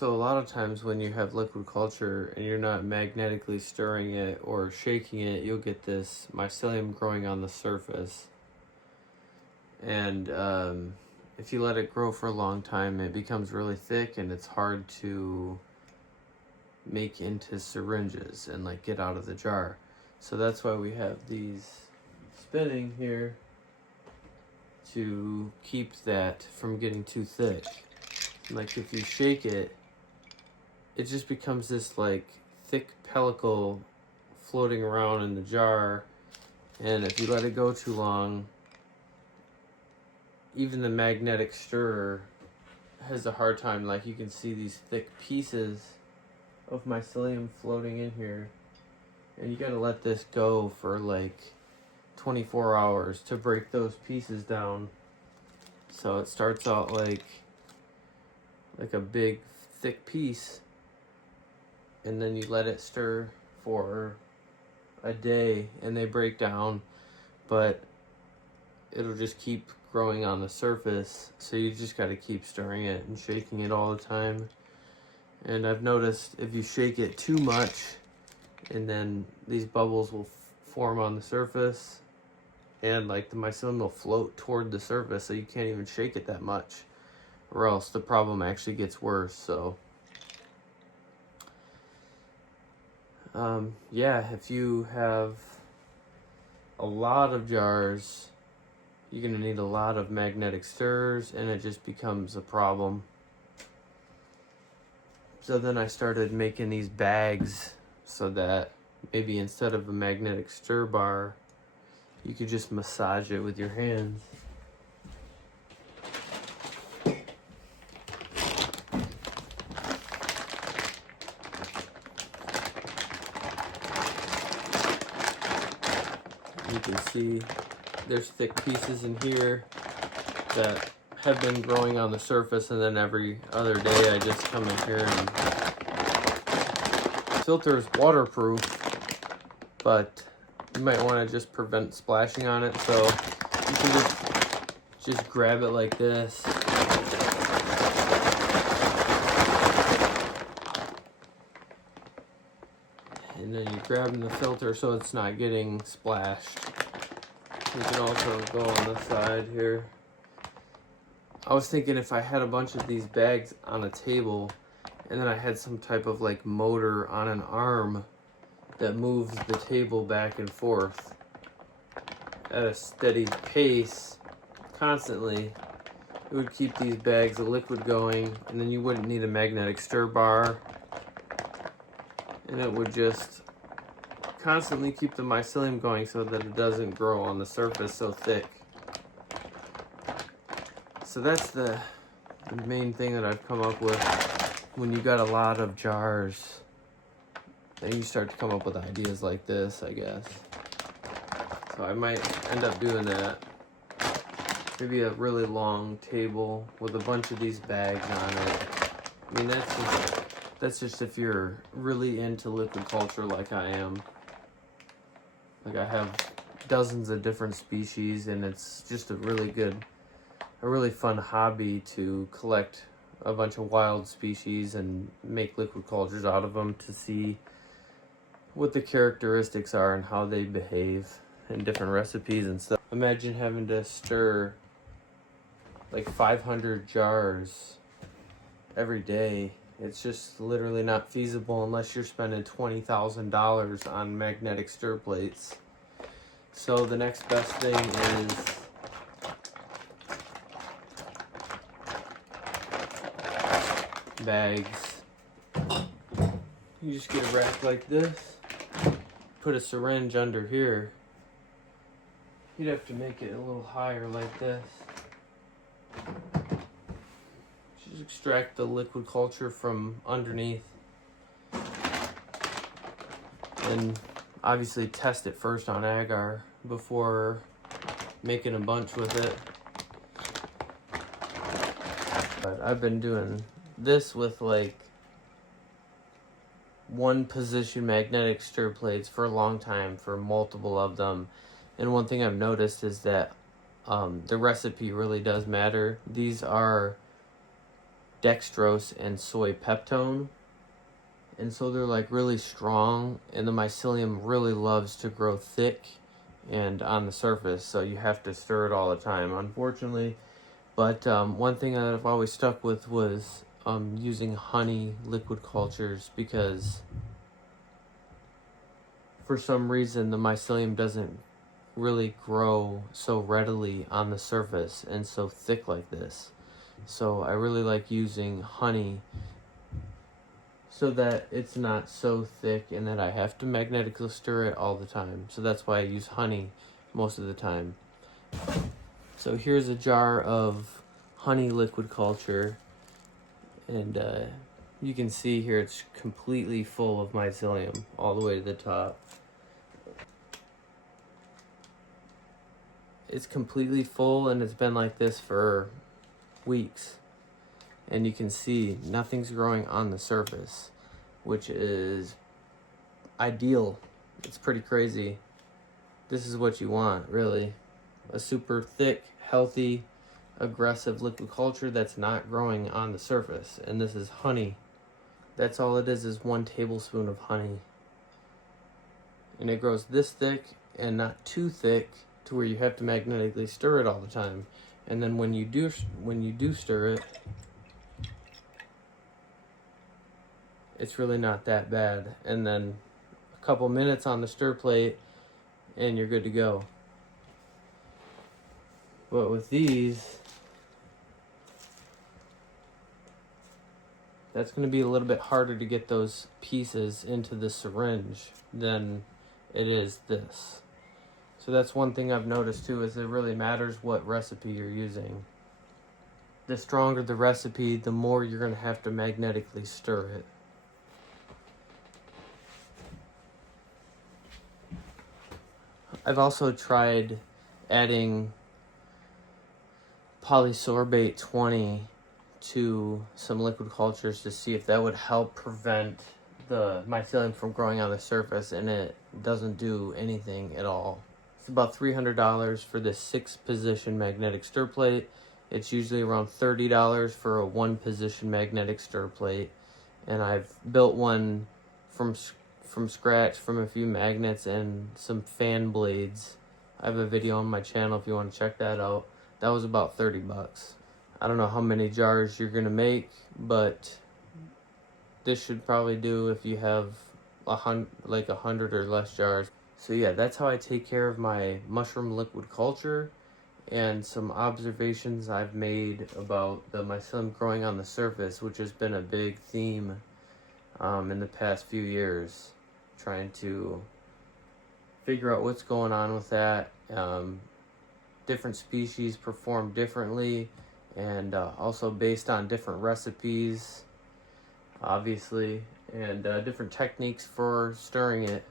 So a lot of times when you have liquid culture and you're not magnetically stirring it or shaking it, you'll get this mycelium growing on the surface. And if you let it grow for a long time, it becomes really thick and it's hard to make into syringes and like get out of the jar. So that's why we have these spinning here to keep that from getting too thick. Like if you shake it, it just becomes this like thick pellicle floating around in the jar, and if you let it go too long, even the magnetic stirrer has a hard time. Like you can see these thick pieces of mycelium floating in here, and you gotta let this go for like 24 hours to break those pieces down. So it starts out like a big thick piece, and then you let it stir for a day and they break down, but it'll just keep growing on the surface, so you just got to keep stirring it and shaking it all the time. And I've noticed if you shake it too much, and then these bubbles will form on the surface, and like the mycelium will float toward the surface, so you can't even shake it that much, or else the problem actually gets worse. So yeah, if you have a lot of jars, you're going to need a lot of magnetic stirrers, and it just becomes a problem. So then I started making these bags so that maybe instead of a magnetic stir bar, you could just massage it with your hands. You can see there's thick pieces in here that have been growing on the surface, and then every other day I just come in here and the filter is waterproof, but you might want to just prevent splashing on it. So you can just grab it like this, and then you're grabbing the filter so it's not getting splashed. You can also go on the side here. I was thinking if I had a bunch of these bags on a table, and then I had some type of like motor on an arm that moves the table back and forth at a steady pace constantly, it would keep these bags of liquid going, and then you wouldn't need a magnetic stir bar, and it would just constantly keep the mycelium going so that it doesn't grow on the surface so thick. So that's the main thing that I've come up with. When you got a lot of jars, then you start to come up with ideas like this, I guess. So I might end up doing that. Maybe a really long table with a bunch of these bags on it. I mean, that's just if you're really into liquid culture like I am. Like I have dozens of different species, and it's just a really fun hobby to collect a bunch of wild species and make liquid cultures out of them to see what the characteristics are and how they behave in different recipes and stuff. Imagine having to stir like 500 jars every day. It's just literally not feasible unless you're spending $20,000 on magnetic stir plates. So the next best thing is bags. You just get a rack like this, put a syringe under here. You'd have to make it a little higher like this. Just extract the liquid culture from underneath, and obviously test it first on agar before making a bunch with it. But I've been doing this with like one position magnetic stir plates for a long time, for multiple of them. And one thing I've noticed is that the recipe really does matter. These are dextrose and soy peptone. And so they're like really strong, and the mycelium really loves to grow thick and on the surface, so you have to stir it all the time, unfortunately. But one thing that I've always stuck with was using honey liquid cultures, because for some reason the mycelium doesn't really grow so readily on the surface and so thick like this. So I really like using honey so that it's not so thick and that I have to magnetically stir it all the time. So that's why I use honey most of the time. So here's a jar of honey liquid culture, and you can see here it's completely full of mycelium all the way to the top. It's completely full, and it's been like this for weeks. And you can see nothing's growing on the surface, which is ideal. It's pretty crazy. This is what you want, really. A super thick, healthy, aggressive liquid culture that's not growing on the surface. And this is honey. That's all it is 1 tablespoon of honey. And it grows this thick and not too thick to where you have to magnetically stir it all the time. And then when you do stir it, it's really not that bad. And then a couple minutes on the stir plate and you're good to go. But with these, that's going to be a little bit harder to get those pieces into the syringe than it is this. So that's one thing I've noticed too, is it really matters what recipe you're using. The stronger the recipe, the more you're going to have to magnetically stir it. I've also tried adding polysorbate 20 to some liquid cultures to see if that would help prevent the mycelium from growing on the surface, and it doesn't do anything at all. It's about $300 for this 6-position magnetic stir plate. It's usually around $30 for a 1-position magnetic stir plate, and I've built one from scratch from a few magnets and some fan blades. I have a video on my channel if you want to check that out. That was about 30 bucks. I don't know how many jars you're gonna make, but this should probably do if you have 100 or less jars. So yeah, that's how I take care of my mushroom liquid culture, and some observations I've made about the mycelium growing on the surface, which has been a big theme in the past few years, trying to figure out what's going on with that. Different species perform differently, and also based on different recipes, obviously, and different techniques for stirring it.